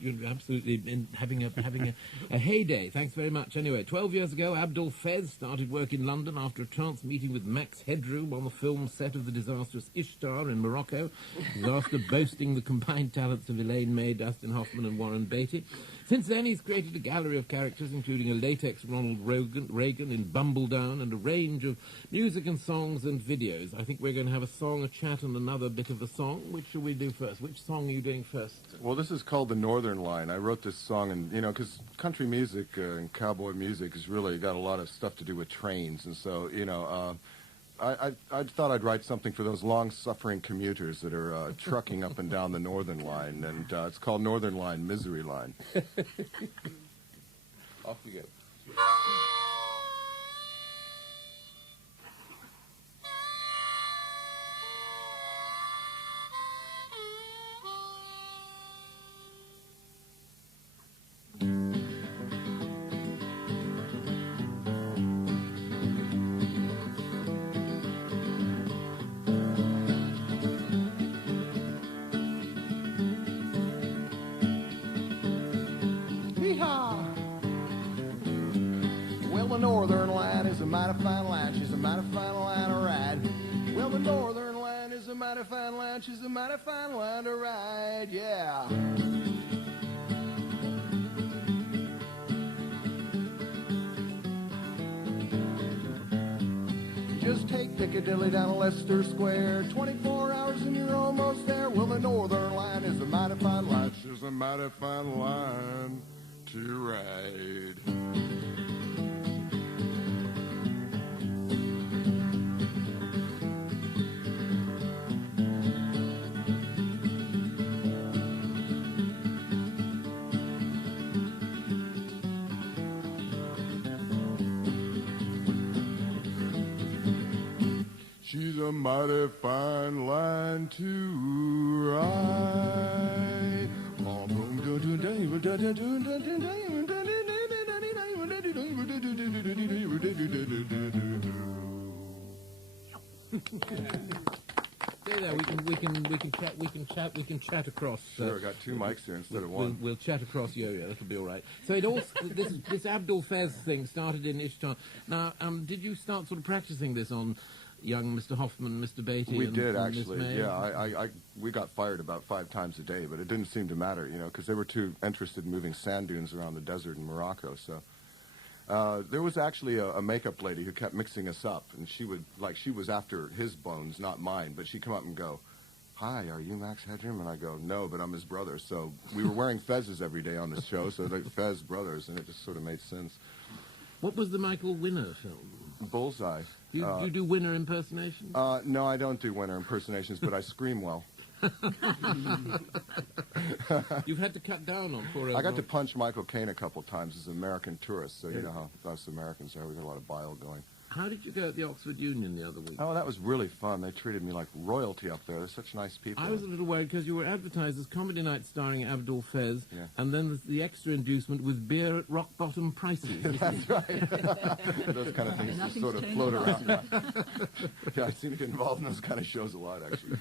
you're absolutely having a heyday. Thanks very much. Anyway, 12 years ago, Abdul Fez started work in London after a chance meeting with Max Headroom on the film set of the disastrous Ishtar in Morocco. After boasting the combined talents of Elaine May, Dustin Hoffman and Warren Beatty. Since then, he's created a gallery of characters, including a latex Ronald Reagan in Bumbledown and a range of music and songs and videos. I think we're going to have a song, a chat, and another bit of a song. Which shall we do first? Which song are you doing first? Well, this is called The Northern Line. I wrote this song, and, you know, because country music and cowboy music has really got a lot of stuff to do with trains, and so, you know, I thought I'd write something for those long-suffering commuters that are trucking up and down the Northern Line, and it's called Northern Line, Misery Line. Off we go. Well, the Northern Line is a mighty fine line. She's a mighty fine line to ride. Well, the Northern Line is a mighty fine line. She's a mighty fine line to ride. Yeah. Just take Piccadilly down to Leicester Square. 24 hours and you're almost there. Well, the Northern Line is a mighty fine line. She's a mighty fine line to ride. She's a mighty fine line to ride. Stay there. We can chat across. Sure, I got two mics here instead of one. We'll chat across Yo-Yo. That'll be all right. So it all this Abdul Fez thing started in Ishtar. Now, did you start sort of practicing this on young Mr. Hoffman, Mr. Beatty? We and, did, and Miss actually. May? Yeah, we got fired about 5 times a day, but it didn't seem to matter, you know, because they were too interested in moving sand dunes around the desert in Morocco. So there was actually a makeup lady who kept mixing us up, and she was after his bones, not mine, but she'd come up and go, "Hi, are you Max Headroom?" And I go, "No, but I'm his brother." So we were wearing fezzes every day on the show, so they're Fez brothers, and it just sort of made sense. What was the Michael Winner film? Bullseye. Do you do Winner impersonations? No, I don't do Winner impersonations, but I scream well. You've had to cut down on poor. I got to punch Michael Caine a couple times as an American tourist, so you know how us Americans are. We got a lot of bile going. How did you go at the Oxford Union the other week? Oh, that was really fun. They treated me like royalty up there. They're such nice people. I was a little worried because you were advertised as comedy night starring Abdul Fez, Yeah. and then the extra inducement was beer at rock bottom prices. That's right. Those kind of things just sort of float around. Yeah, I seem to get involved in those kind of shows a lot, actually.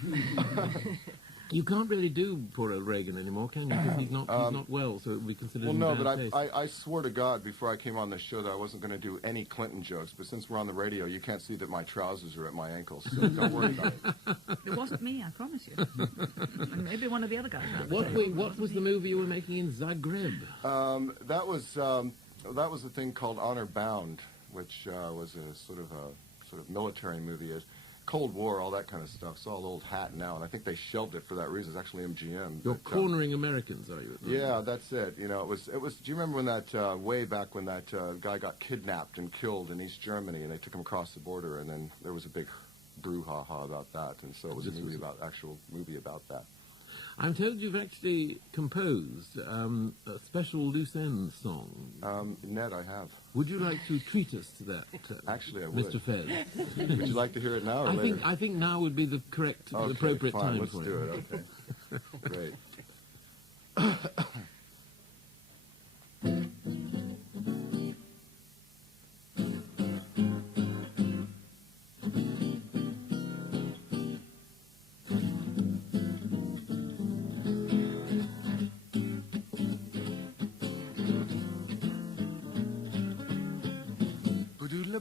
You can't really do poor old Reagan anymore, can you? Because he's not well, so it would be considered Well, in no, bad but taste. I swore to God before I came on this show that I wasn't going to do any Clinton jokes, but since we're on the radio, you can't see that my trousers are at my ankles, so don't worry about it. It wasn't me, I promise you. And maybe one of the other guys. What was the movie you were making in Zagreb? That was a thing called Honor Bound, which was a sort of military movie. Cold War, all that kind of stuff. It's all old hat now, and I think they shelved it for that reason. It's actually MGM. You're cornering Americans, are you? Yeah, that's it. You know, it was. Do you remember when that way back when that guy got kidnapped and killed in East Germany, and they took him across the border, and then there was a big brouhaha about that, and so it was a movie about that. I'm told you've actually composed a special loose end song. Ned, I have. Would you like to treat us to that, Actually, I would. Mr. Fez? Would you like to hear it now or later? I think now would be the correct, Okay, appropriate fine, time let's for do it. it. Okay. Great.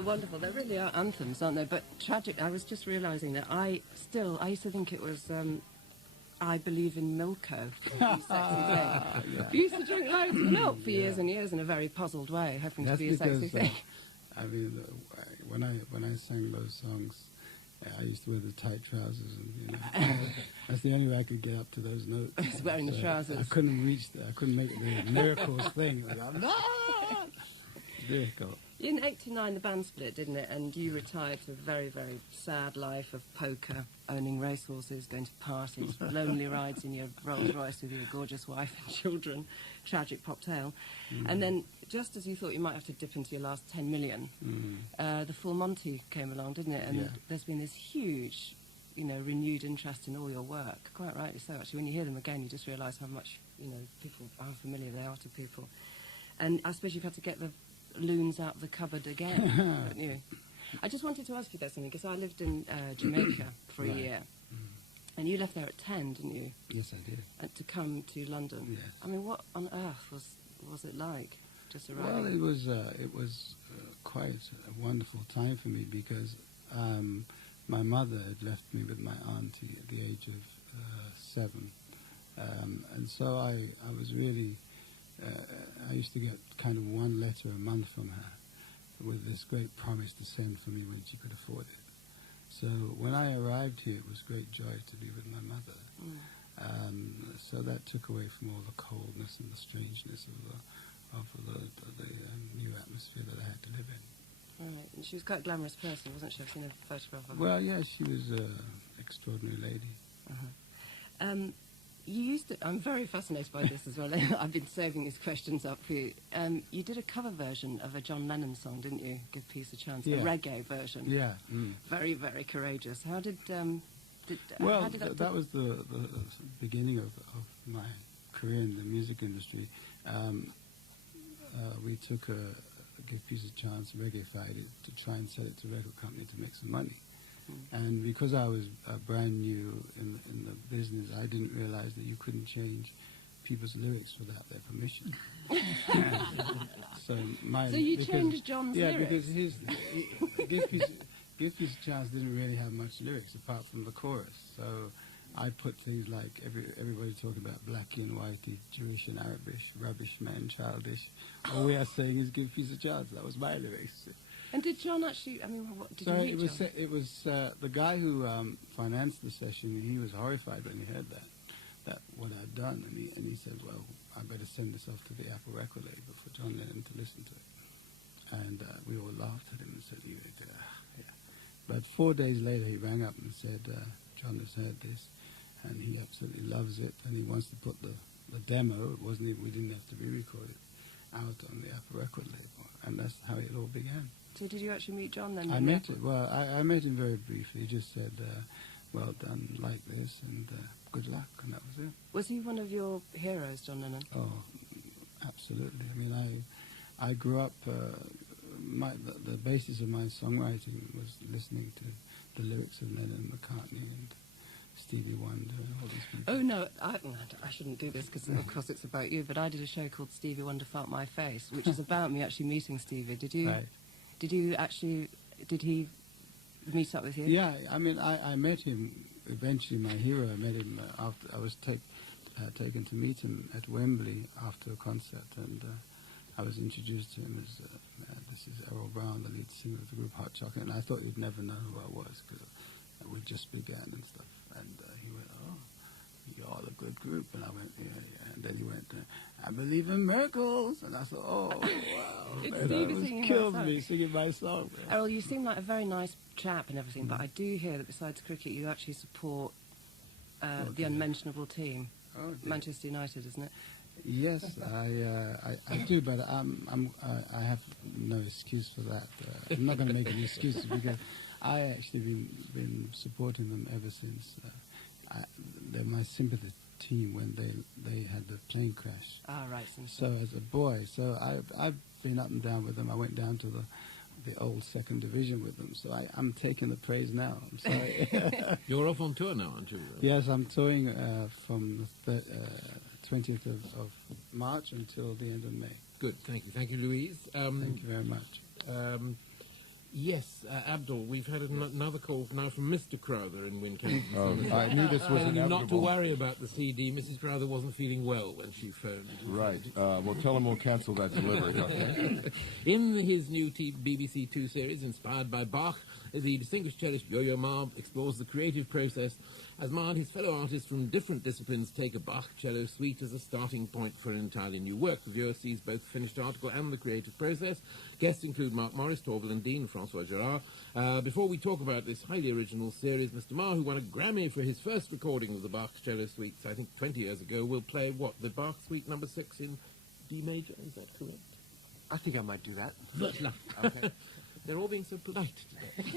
They're wonderful. They really are anthems, aren't they? But tragic. I was just realising that I used to think it was I Believe in Milko. You sexy thing. You used to drink loads of milk for years and years in a very puzzled way, hoping That's to be a sexy because, thing. I mean, when I sang those songs, I used to wear the tight trousers, and that's the only way I could get up to those notes. Just wearing the trousers. I couldn't reach that. I couldn't make the miracles thing. Like, difficult. In '89, the band split, didn't it? And you retired to a very, very sad life of poker, owning racehorses, going to parties, lonely rides in your Rolls Royce with your gorgeous wife and children, tragic pop tale. And then, just as you thought you might have to dip into your last 10 million, the Full Monty came along, didn't it? And there's been this huge, renewed interest in all your work. Quite rightly so, actually. When you hear them again, you just realise how much, people, how familiar they are to people. And I suppose you've had to get the loons out of the cupboard again, haven't you? I just wanted to ask you about something, because I lived in Jamaica for a year, and you left there at 10, didn't you? Yes, I did. To come to London. Yes. I mean, what on earth was it like, just arriving? Well, it was quite a wonderful time for me, because my mother had left me with my auntie at the age of 7, and so I was really. I used to get kind of one letter a month from her with this great promise to send for me when she could afford it. So when I arrived here, it was great joy to be with my mother. So that took away from all the coldness and the strangeness of the new atmosphere that I had to live in. Right, and she was quite a glamorous person, wasn't she? I've seen a photograph of her. Well, yeah, she was an extraordinary lady. You used to, I'm very fascinated by this as well. I've been saving these questions up for you. You did a cover version of a John Lennon song, didn't you? Give Peace a Chance, a reggae version. Yeah. Very, very courageous. How did well, how did that was the beginning of my career in the music industry. We took Give Peace a Chance, reggae-fied it, to try and sell it to a record company to make some money. And because I was brand new in the business, I didn't realize that you couldn't change people's lyrics without their permission. So you changed John's lyrics? Yeah, because Give Peace a Chance didn't really have much lyrics apart from the chorus. So I put things like everybody talking about blackie and whitey, Jewish and Arabish, rubbish man, childish. All we are saying is give peace a chance. That was my lyrics. And did John actually, I mean, what did you meet John? It was the guy who financed the session. He was horrified when he heard that what I'd done, and he said, well, I better send this off to the Apple record label for John Lennon to listen to it. And we all laughed at him and said, yeah. But 4 days later, he rang up and said, John has heard this, and he absolutely loves it, and he wants to put the demo, we didn't have to re-record it, out on the Apple record label. And that's how it all began. So did you actually meet John then? I met him. Well, I met him very briefly. He just said, well done, like this, and good luck, and that was it. Was he one of your heroes, John Lennon? Oh, absolutely. I mean, I grew up, the basis of my songwriting was listening to the lyrics of Lennon and McCartney and Stevie Wonder and all these people. Oh, no, I shouldn't do this because, of course, it's about you, but I did a show called Stevie Wonder Felt My Face, which is about me actually meeting Stevie. Did you? Right. Did he meet up with you? Yeah, I mean, I met him, eventually my hero. I met him after I was taken to meet him at Wembley after a concert, and I was introduced to him as, this is Errol Brown, the lead singer of the group Hot Chocolate, and I thought he'd never know who I was, because we just began and stuff. And he went, oh, you're a good group. And I went, yeah. And then he went, I believe in miracles. And I thought, oh, wow. It's Stevie singing killed me singing my song. Man. Errol, you seem like a very nice chap and everything, but I do hear that besides cricket, you actually support the unmentionable team, Manchester United, isn't it? Yes, I do, but I have no excuse for that. I'm not going to make any excuses because I actually been supporting them ever since. They're my sympathy team when they had the plane crash. Ah, right. So as a boy, I've been up and down with them. I went down to the old second division with them. So I'm taking the praise now. I'm sorry. You're off on tour now, aren't you? Yes, I'm touring from the 20th of March until the end of May. Good, thank you. Thank you, Louise. Thank you very much. Yes, Abdul, we've had another call now from Mr. Crowther in Wincanton. Oh, I knew this was Telling you not to inevitable. worry about the CD. Mrs. Crowther wasn't feeling well when she phoned. Right. Well, tell him we'll cancel that delivery, okay? In his new BBC Two series, inspired by Bach, the distinguished cellist Yo-Yo Ma explores the creative process as Ma and his fellow artists from different disciplines take a Bach cello suite as a starting point for an entirely new work. The viewer sees both the finished article and the creative process. Guests include Mark Morris, Torval and Dean, Francois Gerard. Before we talk about this highly original series, Mr. Ma, who won a Grammy for his first recording of the Bach cello suites, I think 20 years ago, will play what? The Bach suite number 6 in D major, is that correct? I think I might do that. Good luck. Okay. They're all being so polite today.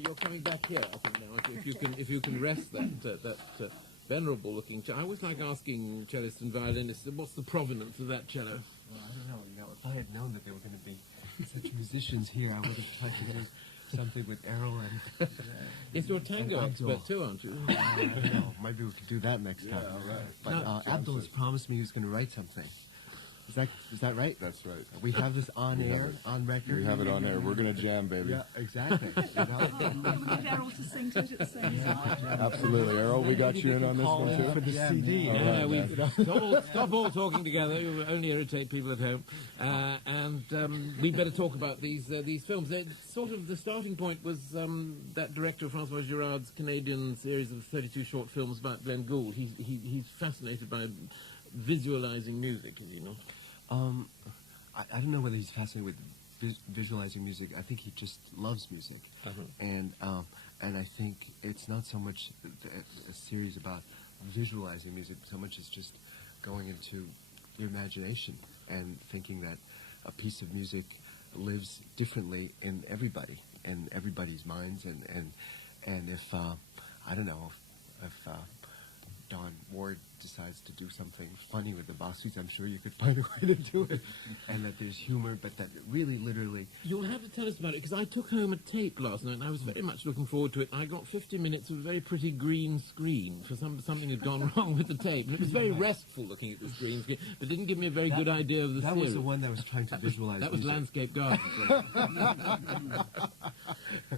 You're coming back here, I think, now. If you can rest that venerable looking cello. I always like asking cellists and violinists, what's the provenance of that cello? Well, I don't know. You know, if I had known that there were going to be such musicians here, I would have tried to do something with Errol and... Yes, you're a tango expert too, aren't you? I don't know. Maybe we could do that next time. all right. But Abdul has promised me he's going to write something. Is that right? That's right. We have this on air, on record. We have it on air. We're going to jam, baby. Yeah, exactly. You know? Get Errol to sing to it at the same time. Absolutely. Errol, we got you in on this Call one, in for too? the CD. All Yeah, right, stop all talking together. You only irritate people at home. And we better talk about these films. Sort of the starting point was that director Francois Girard's Canadian series of 32 short films about Glenn Gould. He's fascinated by visualizing music, is he not? I don't know whether he's fascinated with visualizing music. I think he just loves music, and I think it's not so much a series about visualizing music, so much as just going into your imagination and thinking that a piece of music lives differently in everybody and everybody's minds, and And if I don't know if Don Ward decides to do something funny with the box suits, I'm sure you could find a way to do it. And that there's humor, but that really, literally... You'll have to tell us about it, because I took home a tape last night, and I was very much looking forward to it. I got 50 minutes of a very pretty green screen, for something had gone wrong with the tape. And it was very restful looking at this green screen, but didn't give me a very good idea of the That series. was the one that was trying to visualize That was music. landscape gardening.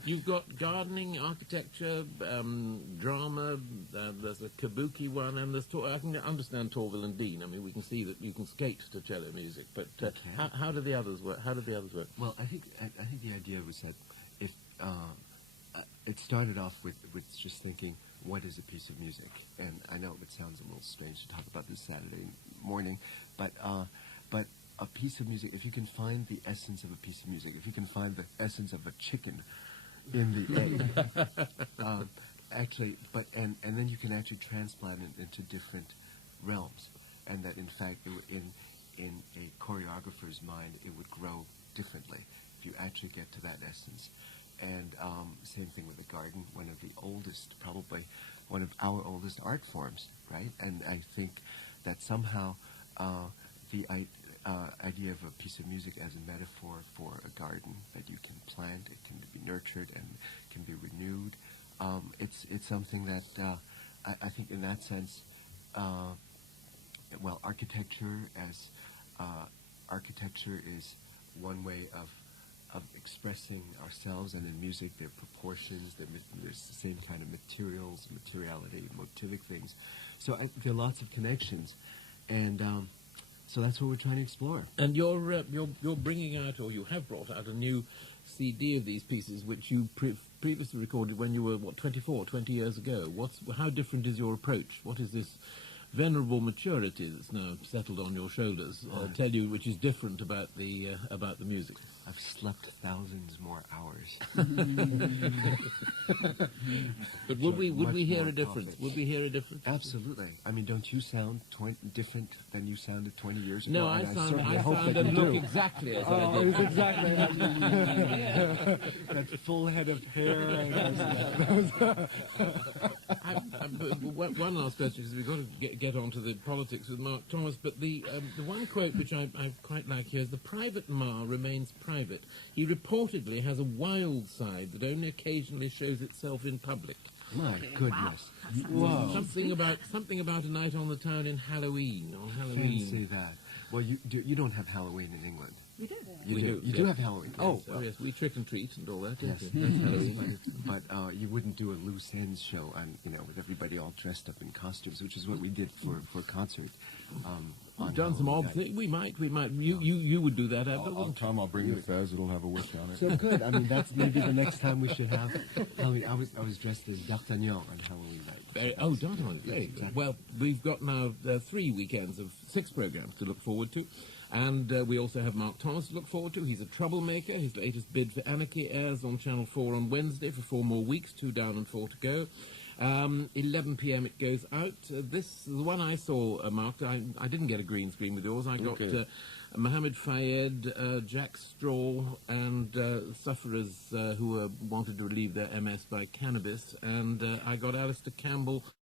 You've got gardening, architecture, drama, there's a kabuki one, and there's... I can understand Torville and Dean. I mean, we can see that you can skate to cello music, but how do the others work? How did the others work? Well, I think the idea was that if it started off with just thinking, what is a piece of music? And I know it sounds a little strange to talk about this Saturday morning, but a piece of music, if you can find the essence of a piece of music, if you can find the essence of a chicken in the egg, actually, and then you can actually transplant it into different realms, and that in fact, in a choreographer's mind, it would grow differently if you actually get to that essence. And same thing with the garden, one of the oldest, probably one of our oldest art forms, right? And I think that somehow the idea of a piece of music as a metaphor for a garden that you can plant, it can be nurtured and can be renewed. It's something that I think in that sense, well, architecture is one way of expressing ourselves, and in music there are proportions, there's the same kind of materials, materiality, motivic things. So there are lots of connections, and so that's what we're trying to explore. And you're bringing out, or you have brought out, a new CD of these pieces, which you previously recorded when you were, 20 years ago. How different is your approach? What is this venerable maturity that's now settled on your shoulders tell you, which is different about the music? I've slept thousands more hours. But would we hear a difference? Profit. Would we hear a difference? Absolutely. I mean, don't you sound different than you sounded 20 years ago? No, I And sound certainly hope that and you look do. exactly as I did. exactly. That full head of hair. One last question, because we've got to get on to the politics with Mark Thomas, but the one quote which I quite like here is, "The private Ma remains private. He reportedly has a wild side that only occasionally shows itself in public." My goodness. Wow. Something about a night on the town in Halloween, on Halloween. Can't say that. Well, you don't have Halloween in England. We do. We do, You yes. do have Halloween. Oh, yes, we trick and treat and all that. Yes, Don't we? That's Halloween. but you wouldn't do a loose ends show, with everybody all dressed up in costumes, which is what we did for a concert. We've done some odd things. We might. You would do that, Abdul, wouldn't you? Tom, I'll bring you a fez. It'll have a wish on it. So good. I mean, that's maybe the next time we should have Halloween. I was dressed as D'Artagnan on Halloween night. Darn, great. Well, we've got now 3 weekends of 6 programs to look forward to. And we also have Mark Thomas to look forward to. He's a troublemaker. His latest bid for Anarchy airs on Channel 4 on Wednesday for 4 more weeks, 2 down and 4 to go. 11 p.m. it goes out. The one I saw, Mark, I didn't get a green screen with yours. I got Mohammed Fayed, Jack Straw, and sufferers who wanted to relieve their MS by cannabis. And I got Alistair Campbell